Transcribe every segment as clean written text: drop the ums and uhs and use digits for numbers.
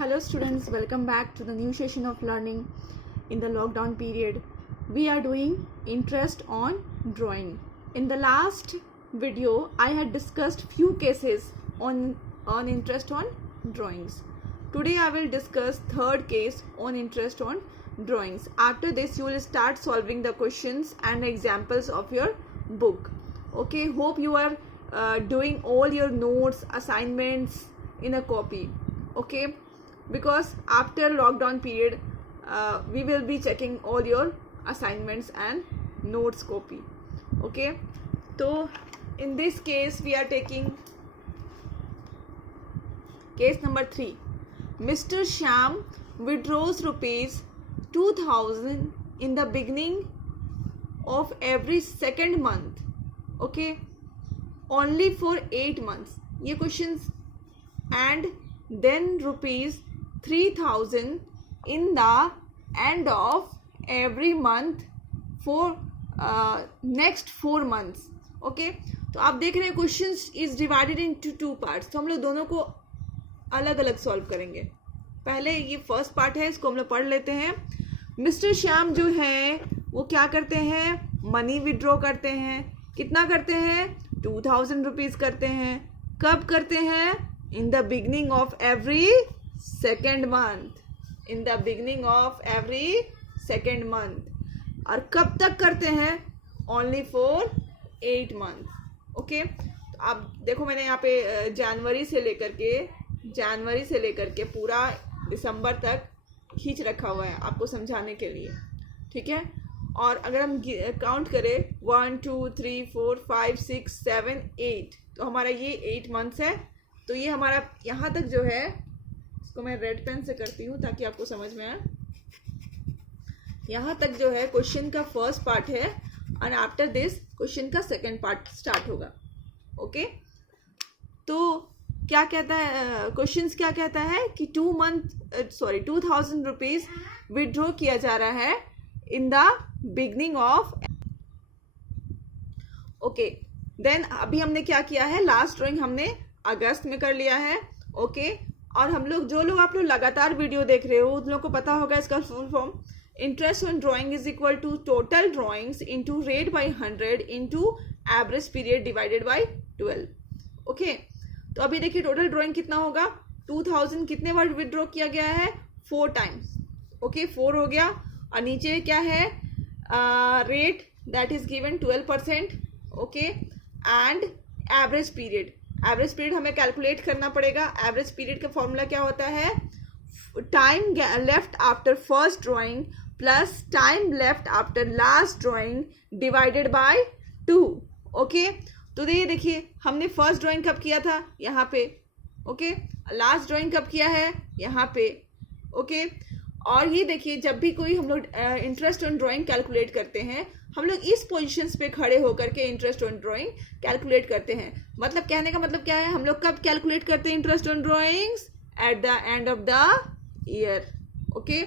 Hello students, welcome back to the new session of learning in the lockdown period. We are doing interest on drawing. In the last video, I had discussed few cases on interest on drawings. Today I will discuss third case on interest on drawings. After this you will start solving the questions and examples of your book. Okay, hope you are doing all your notes, assignments in a copy. Okay, because after lockdown period we will be checking all your assignments and notes copy. Okay, so in this case we are taking case number 3. Mr. Shyam withdraws rupees 2000 in the beginning of every second month. Okay, only for 8 months. ये questions. And then rupees 3000 in the end of every month for next 4 months. Okay, तो आप देख रहे हैं questions is divided into 2 parts. तो हम लोग दोनों को अलग अलग सॉल्व करेंगे. पहले ये फर्स्ट पार्ट है, इसको हम लोग पढ़ लेते हैं. मिस्टर श्याम जो है वो क्या करते हैं, मनी विड्रॉ करते हैं. कितना करते हैं, 2000 रुपीज़ करते हैं. कब करते हैं, in the beginning of every second month. In the beginning of every second month. और कब तक करते हैं, ओनली फॉर 8 मंथ. ओके, तो आप देखो मैंने यहाँ पे जनवरी से लेकर के पूरा दिसंबर तक खींच रखा हुआ है आपको समझाने के लिए. ठीक है, और अगर हम काउंट करें 1 2 3 4 5 6 7 8, तो हमारा ये 8 मंथ्स है. तो ये हमारा यहाँ तक जो है, इसको मैं रेड पेन से करती हूँ ताकि आपको समझ में आए. यहाँ तक जो है क्वेश्चन का फर्स्ट पार्ट है, और आफ्टर दिस क्वेश्चन का सेकंड पार्ट स्टार्ट होगा. ओके, तो क्या कहता है क्वेश्चंस, क्या कहता है कि 2000 रुपीज़ विड्रॉ किया जा रहा है in the beginning of. Okay, then अभी हमने क्या किया है, लास्ट ड्राइंग हमने अगस्त में कर लिया है. ओके, और हम लोग जो लोग आप लोग लगातार वीडियो देख रहे हो उन लोगों को पता होगा इसका full form. Interest on drawing is equal to total drawings into rate by 100 into average period divided by 12. Okay, तो अभी देखिए टोटल ड्राइंग कितना होगा, 2000 कितने बार विड्रॉ किया गया है, 4 टाइम्स. ओके, 4 हो गया. और नीचे क्या है, rate that is given 12%. Okay, and average period. Average period हमें कैलकुलेट करना पड़ेगा. एवरेज पीरियड का फॉर्मूला क्या होता है, time left after first drawing plus time left after last drawing divided by 2. Okay, तो ये देखिए हमने फर्स्ट ड्राइंग कब किया था, यहाँ पे. ओके, लास्ट ड्राइंग कब किया है, यहाँ पे. ओके, और ये देखिए जब भी कोई हम लोग इंटरेस्ट ऑन ड्राइंग कैलकुलेट करते हैं, हम लोग इस पोजीशंस पे खड़े होकर के इंटरेस्ट ऑन ड्राइंग कैलकुलेट करते हैं. मतलब कहने का मतलब क्या है, हम लोग कब कैलकुलेट करते हैं interest on drawings, at the end of the year. Okay,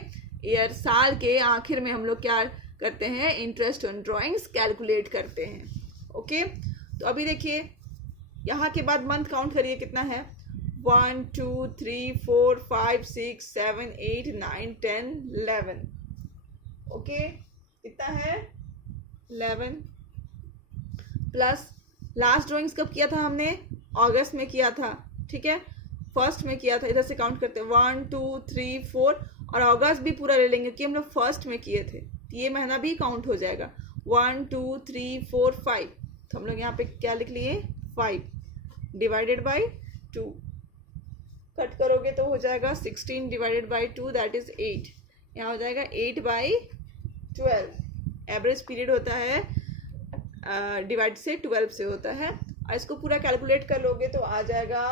year, साल के आखिर में हम लोग क्या करते हैं, इंटरेस्ट ऑन ड्राइंग्स कैलकुलेट करते हैं. ओके, तो अभी देखिए यहाँ के बाद मंथ काउंट करिए कितना है, 1 2 3 4 5 6 7 8 9 10 11. ओके, कितना है, 11 प्लस लास्ट ड्राइंग्स कब किया था हमने, अगस्त में किया था. ठीक है, फर्स्ट में किया था. इधर से काउंट करते हैं 1 2 3 4, और अगस्त भी पूरा ले लेंगे कि हम लोग फर्स्ट में किए थे, ये महीना भी काउंट हो जाएगा. 1 2 3 4 5, तो हम लोग यहाँ पे क्या लिख लिए, 5 डिवाइडेड बाई 2. कट करोगे तो हो जाएगा 16 डिवाइडेड बाई 2 दैट इज 8. यहाँ हो जाएगा 8 बाई 12. एवरेज पीरियड होता है डिवाइड से 12 से होता है, और इसको पूरा कैलकुलेट कर लोगे तो आ जाएगा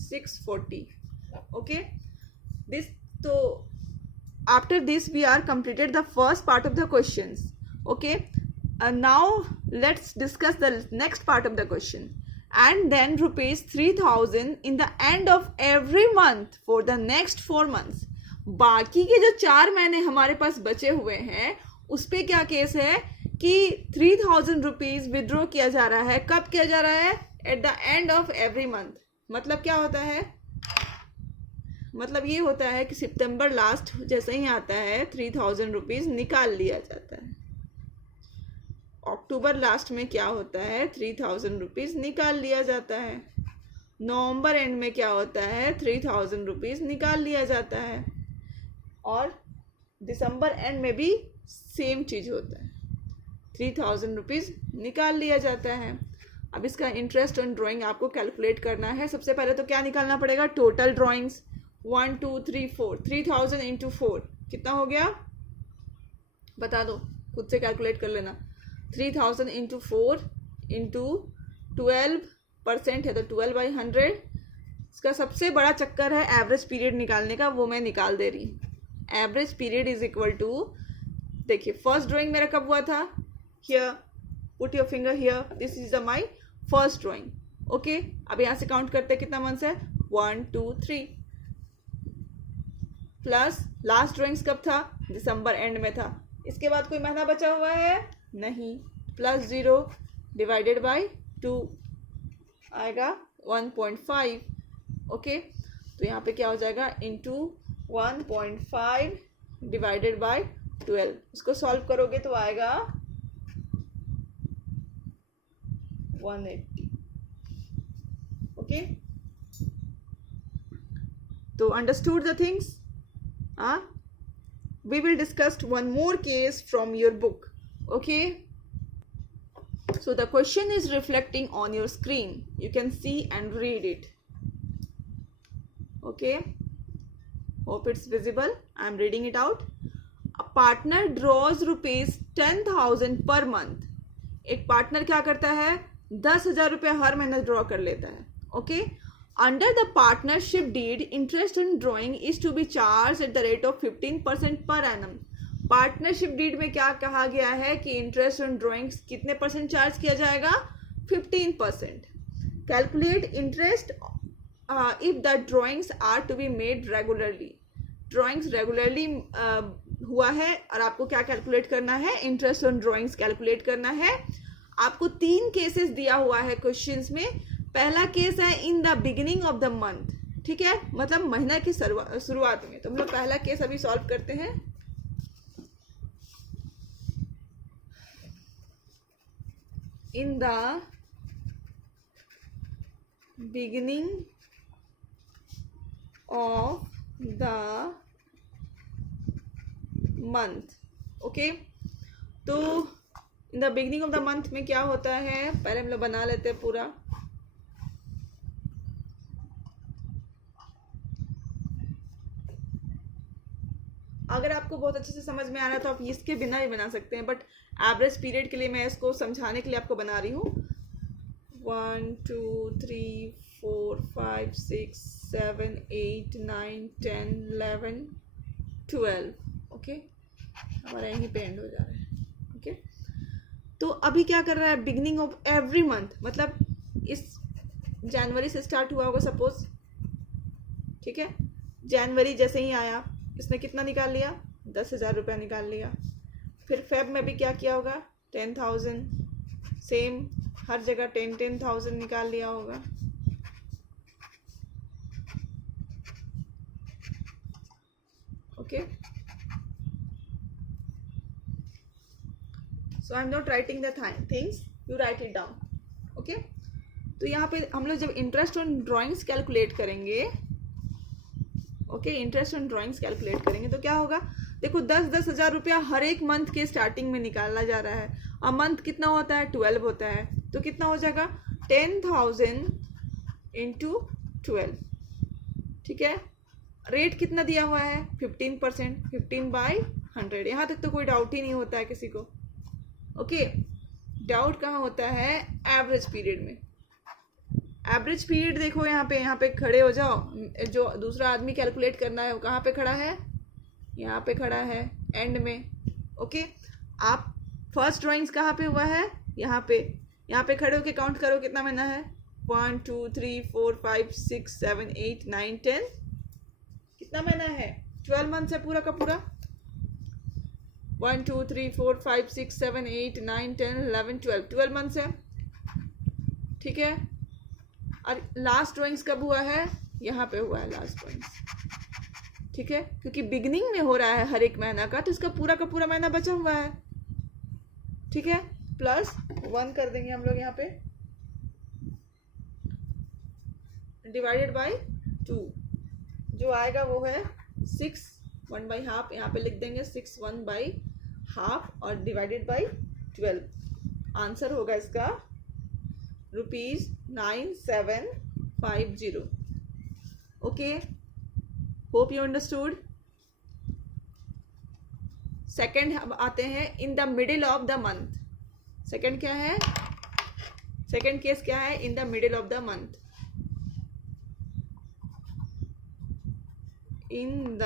640. ओके, दिस, तो after this we are completed the first part of the questions. Okay, now let's discuss the next part of the question. And then rupees 3000 in the end of every month for the next 4 months. बाकी के जो 4 महीने हमारे पास बचे हुए हैं उस पे क्या केस है कि 3000 रुपीज विड्रॉ किया जा रहा है. कब किया जा रहा है, at the end of every month. मतलब क्या होता है, मतलब ये होता है कि सितंबर लास्ट जैसे ही आता है 3000 रुपीज़ निकाल लिया जाता है। अक्टूबर लास्ट में क्या होता है, 3000 रुपीज़ निकाल लिया जाता है। नवंबर एंड में क्या होता है, 3000 रुपीज़ निकाल लिया जाता है। और दिसंबर एंड में भी सेम चीज़ होता है, 3000 रुपीज़ निकाल लिया जाता है। अब इसका इंटरेस्ट ऑन ड्राइंग आपको कैलकुलेट करना है। सबसे पहले तो क्या निकालना पड़ेगा, टोटल ड्राइंग्स 1 2 3 4, 3000 इंटू 4 कितना हो गया, बता दो, खुद से कैलकुलेट कर लेना। 3000 इंटू 4 इंटू 12% है तो 12/100। इसका सबसे बड़ा चक्कर है एवरेज पीरियड निकालने का, वो मैं निकाल दे रही हूँ। Average period is equal to, देखिए फर्स्ट ड्राइंग मेरा कब हुआ था, here, put your finger here, this is the my first drawing. Okay, अब यहाँ से काउंट करते हैं कितना मंथ्स है, 1 2 3, प्लस लास्ट ड्राइंग्स कब था, दिसंबर एंड में था। इसके बाद कोई महीना बचा हुआ है नहीं, प्लस 0 डिवाइडेड बाय 2 आएगा 1.5। ओके, तो यहाँ पे क्या हो जाएगा, इंटू 1.5 डिवाइडेड बाय 12। इसको सॉल्व करोगे तो आएगा 180। ओके, तो understood the things. We will discuss one more case from your book. Okay, so the question is reflecting on your screen, you can see and read it. Okay, hope it's visible. I am reading it out. A partner draws rupees 10,000 per month. एक partner क्या करता है, 10,000 रुपये हर महीने draw कर लेता है। Okay, under the partnership deed interest in drawing is to be charge at the rate of 15% per annum. Partnership deed में क्या कहा गया है कि इंटरेस्ट ऑन ड्रॉइंग्स कितने परसेंट चार्ज किया जाएगा, 15%। Calculate interest if the drawings are to be made regularly. Drawings regularly हुआ है और आपको क्या कैलकुलेट करना है, इंटरेस्ट ऑन ड्रॉइंग्स कैलकुलेट करना है। आपको 3 केसेस दिया हुआ है क्वेश्चंस में। पहला केस है in the beginning of the month, ठीक है, मतलब महीना की शुरुआत में। तो हम लोग पहला केस अभी सॉल्व करते हैं। In the beginning of the month. Okay, तो in the beginning of the month में क्या होता है, पहले हम लोग बना लेते हैं पूरा। अगर आपको बहुत अच्छे से समझ में आ रहा है तो आप इसके बिना भी बना सकते हैं, बट एवरेज पीरियड के लिए मैं इसको समझाने के लिए आपको बना रही हूँ। 1 2 3 4 5 6 7 8 9 10 11 12। ओके, हमारा यहीं पे एंड हो जा रहा है। ओके, तो अभी क्या कर रहा है, बिगिनिंग ऑफ एवरी मंथ, मतलब इस जनवरी से स्टार्ट हुआ होगा सपोज, ठीक है। जनवरी जैसे ही आया इसने कितना निकाल लिया, 10,000 रुपया निकाल लिया। फिर फेब में भी क्या किया होगा, 10,000, सेम हर जगह 10,000 निकाल लिया होगा। Okay, so I am not writing the things, you right it down. Okay, तो यहाँ पे हम लोग जब इंटरेस्ट ऑन ड्राइंग्स कैलकुलेट करेंगे, okay, interest on drawings calculate करेंगे तो क्या होगा, देखो 10,000 रुपया हर एक मंथ के स्टार्टिंग में निकाला जा रहा है। अब मंथ कितना होता है, 12 होता है, तो कितना हो जाएगा, 10,000 इंटू 12, ठीक है। रेट कितना दिया हुआ है, 15%, 15/100। यहाँ तक तो कोई डाउट ही नहीं होता है किसी को। ओके, डाउट कहाँ होता है, एवरेज पीरियड में। एवरेज पीरियड देखो यहाँ पे खड़े हो जाओ, जो दूसरा आदमी कैलकुलेट करना है वो कहाँ पे खड़ा है, यहाँ पे खड़ा है एंड में। ओके, आप फर्स्ट ड्राइंग्स कहाँ पे हुआ है, यहाँ पे खड़े होके काउंट करो कितना महीना है, 1 2 3 4 5 6 7 8 9 10, कितना महीना है, 12 मंथ्स है पूरा का पूरा। 1 2 3 4 5 6 7 8 9 10 11 12 मंथ्स है, ठीक है। और लास्ट ड्राइंग्स कब हुआ है, यहाँ पे हुआ है लास्ट ड्राइंग्स, ठीक है, क्योंकि बिगिनिंग में हो रहा है हर एक महीना का, तो इसका पूरा का पूरा महीना बचा हुआ है, ठीक है। प्लस 1 कर देंगे हम लोग यहाँ पे, डिवाइडेड बाई 2, जो आएगा वो है 6 1 बाई हाफ, यहाँ पे लिख देंगे 6 1 बाई हाफ और डिवाइडेड बाई 12। आंसर होगा इसका ₹9750। Okay, hope you understood. Second हम आते हैं in the middle of the month. Second क्या है, सेकेंड केस क्या है, in the middle of the month. In the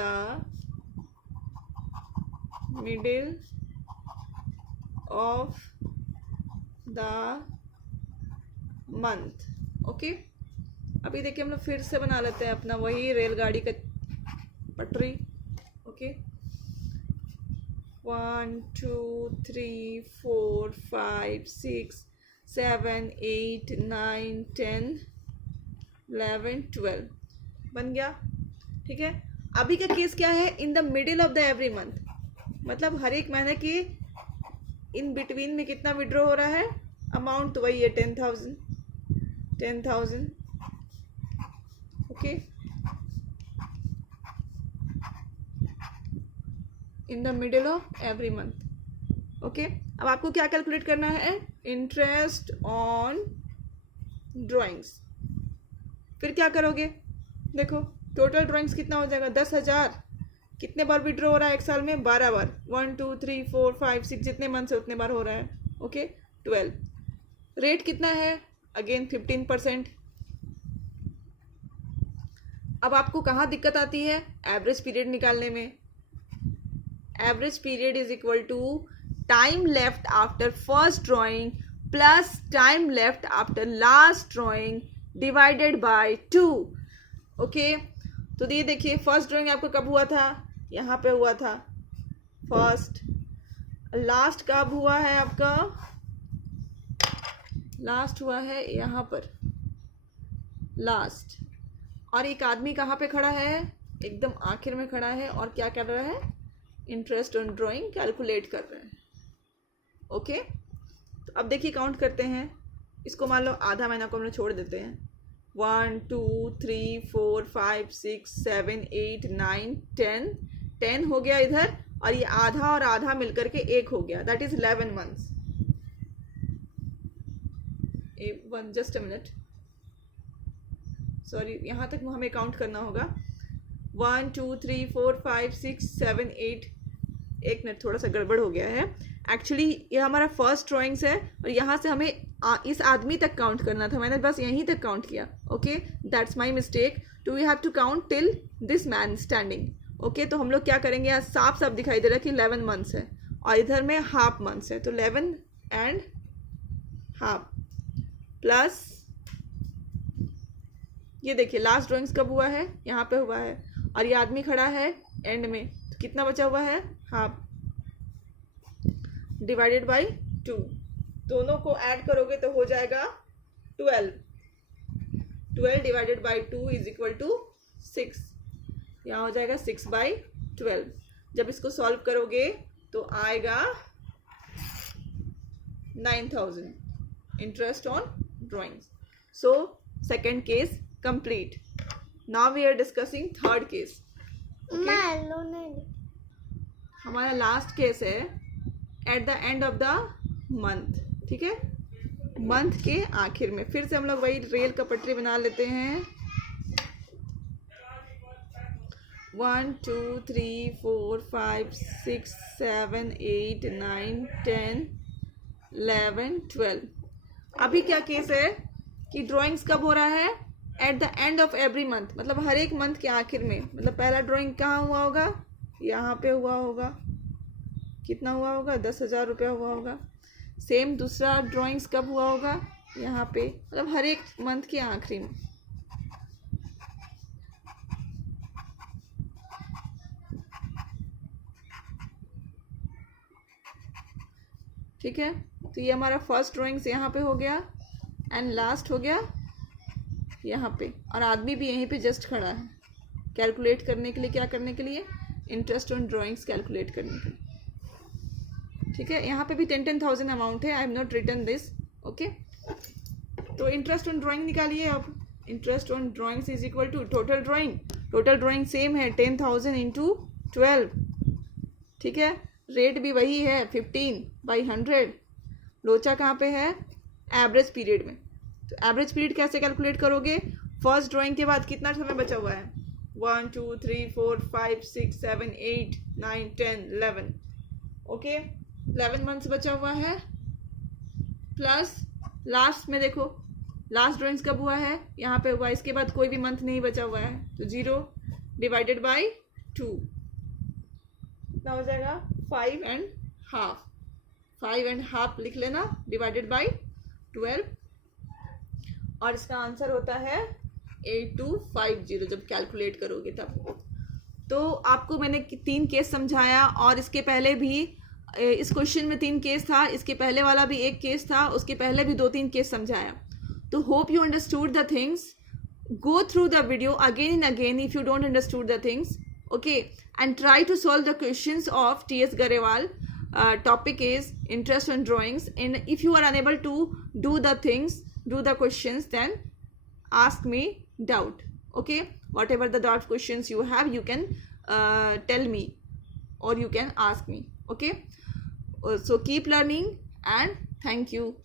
middle of the month. Okay, अभी देखिए हम लोग फिर से बना लेते हैं अपना वही रेलगाड़ी का पटरी। ओके, 1 2 3 4 5 6 7 8 9 10 11 12 बन गया, ठीक है। अभी का केस क्या है, in the middle of the every month, मतलब हर एक महीने की इन बिटवीन में कितना विड्रॉ हो रहा है, अमाउंट तो वही है 10,000 okay. In the middle of every month, okay. अब आपको क्या कैलकुलेट करना है, इंटरेस्ट ऑन ड्राइंग्स। फिर क्या करोगे, देखो टोटल ड्राइंग्स कितना हो जाएगा, 10,000। कितने बार विड्रॉ हो रहा है एक साल में, 12 बार, 1 2 3 4 5 6, जितने मंथ से उतने बार हो रहा है, ओके। 12, रेट कितना है, अगेन 15%। अब आपको कहाँ दिक्कत आती है, एवरेज पीरियड निकालने में। Average period is equal to time left after first drawing plus time left after last drawing divided by 2। Okay, तो ये देखिए फर्स्ट ड्राइंग आपका कब हुआ था, यहाँ पे हुआ था फर्स्ट। लास्ट कब हुआ है आपका, लास्ट हुआ है यहाँ पर लास्ट। और एक आदमी कहाँ पे खड़ा है, एकदम आखिर में खड़ा है और क्या कर रहा है, इंटरेस्ट ऑन ड्राइंग कैलकुलेट कर रहे हैं। ओके, तो अब देखिए काउंट करते हैं इसको, मान लो आधा महीना को हम लोग छोड़ देते हैं, 1 2 3 4 5 6 7 8 9 10 हो गया इधर, और ये आधा और आधा मिलकर के 1 हो गया, that is 11 months. Just a minute, sorry, यहाँ तक हमें काउंट करना होगा, 1 2 3 4 5 6 7 8। एक मिनट, थोड़ा सा गड़बड़ हो गया है एक्चुअली, ये हमारा फर्स्ट ड्राइंग्स है और यहाँ से हमें इस आदमी तक काउंट करना था, मैंने बस यहीं तक काउंट किया। Okay, that's my mistake, to we have to count till this man standing. Okay, तो हम लोग क्या करेंगे, यहाँ साफ साफ दिखाई दे रहा है कि 11 मंथ्स है और इधर में हाफ मंथ्स है, तो 11 एंड हाफ प्लस ये देखिए लास्ट ड्राइंग्स कब हुआ है, यहाँ पे हुआ है, और ये आदमी खड़ा है एंड में, तो कितना बचा हुआ है, हाफ डिवाइडेड बाई 2। दोनों को ऐड करोगे तो हो जाएगा 12 divided by 2 is equal to 6। यहाँ हो जाएगा 6/12। जब इसको सॉल्व करोगे तो आएगा 9,000 interest on drawings. So second case complete. Now we are discussing third case. Okay? हमारा लास्ट केस है at the end of the month, ठीक है, मंथ के आखिर में। फिर से हम लोग वही रेल का पटरी बना लेते हैं, 1 2 3 4 5 6 7 8 9 10 11 12। अभी क्या केस है कि ड्राइंग्स कब हो रहा है, at the end of every month, मतलब हर एक मंथ के आखिर में। मतलब पहला ड्राइंग कहाँ हुआ होगा, यहाँ पे हुआ होगा, कितना हुआ होगा, 10,000 रुपया हुआ होगा। सेम दूसरा ड्राइंग्स कब हुआ होगा, यहाँ पे, मतलब हर एक मंथ के आखिरी में। ठीक है, तो ये हमारा फर्स्ट ड्राइंग्स यहाँ पे हो गया एंड लास्ट हो गया यहाँ पे, और आदमी भी यहीं पे जस्ट खड़ा है, कैलकुलेट करने के लिए, क्या करने के लिए, इंटरेस्ट ऑन ड्राइंग्स कैलकुलेट करने के लिए। ठीक है, यहाँ पे भी 10,000 अमाउंट है, I have not written this. Okay, तो इंटरेस्ट ऑन ड्राइंग निकालिए अब। Interest on drawings is equal to total drawing. Total drawing same है, 10,000 इंटू 12। ठीक है, रेट भी वही है 15/100। लोचा कहाँ पे है, एवरेज पीरियड में। तो एवरेज पीरियड कैसे कैलकुलेट करोगे, फर्स्ट ड्राइंग के बाद कितना समय बचा हुआ है, 1 2 3 4 5 6 7 8 9 10 11। ओके, 11 मंथ्स बचा हुआ है, प्लस लास्ट में देखो लास्ट ड्राइंग्स कब हुआ है, यहाँ पे हुआ, इसके बाद कोई भी मंथ नहीं बचा हुआ है, तो 0 डिवाइडेड बाई 2 कितना हो जाएगा, 5.5। 5.5 लिख लेना, डिवाइडेड बाई 12, और इसका आंसर होता है 8250 जब कैलकुलेट करोगे तब। तो आपको मैंने 3 केस समझाया, और इसके पहले भी इस क्वेश्चन में 3 केस था, इसके पहले वाला भी 1 केस था, उसके पहले भी 2-3 केस समझाया। तो hope you understood the things. Go through the video again and again if you don't understood the things, okay, and try to solve the questions of T.S. Garewal. Topic is interest on drawings, and if you are unable to do the things, do the questions, then ask me doubt. Okay, whatever the doubt questions you have, you can tell me, or you can ask me. Okay, so keep learning, and thank you.